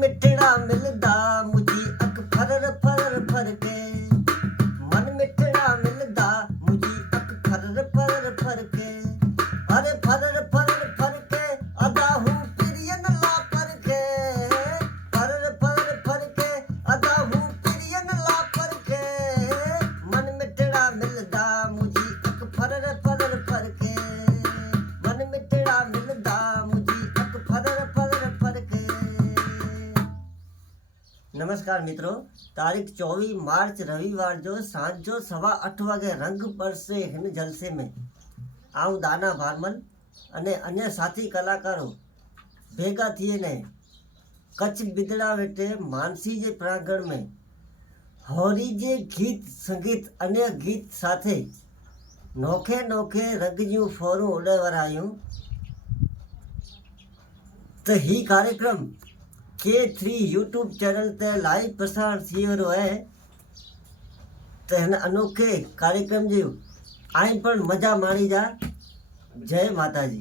मिठड़ा मिलदा मुझी अख फरर फरर फर के मन मिठड़ा मिलदा मुझी अख फरर फरर फर के अरे फरर फरर फर के अदा हूँ प्रियन ला पर के फरर फरर फर के अदा हूँ प्रियन ला पर के मन मिठड़ा मिलदा मुझी अख फरर फरर फर के मन मिठड़ा मिलदा मुझी अख फरर फरर फर के। नमस्कार मित्रों, तारीख 24 मार्च रविवार जो सांझ जो 8:15 वागे रंग बरसे हिन जलसे में आऊं दाना भारमल અને અન્ય સાથી કલાકારો ભેગા થઈને કચ્છ બિદડા વેટે માનસી જે પ્રાંગણ में હોરી જે ગીત સંગીત અન્ય ગીત સાથે નોખે નોખે રંગજ્યું ફોરું ઉડાવરાયું तो ही कार्यक्रम K3 यूट्यूब चैनल ते लाइव प्रसारण थी रहो है। तो हिन अनोखे कार्यक्रम जी आई पण मजा माणी जा। जय माता जी।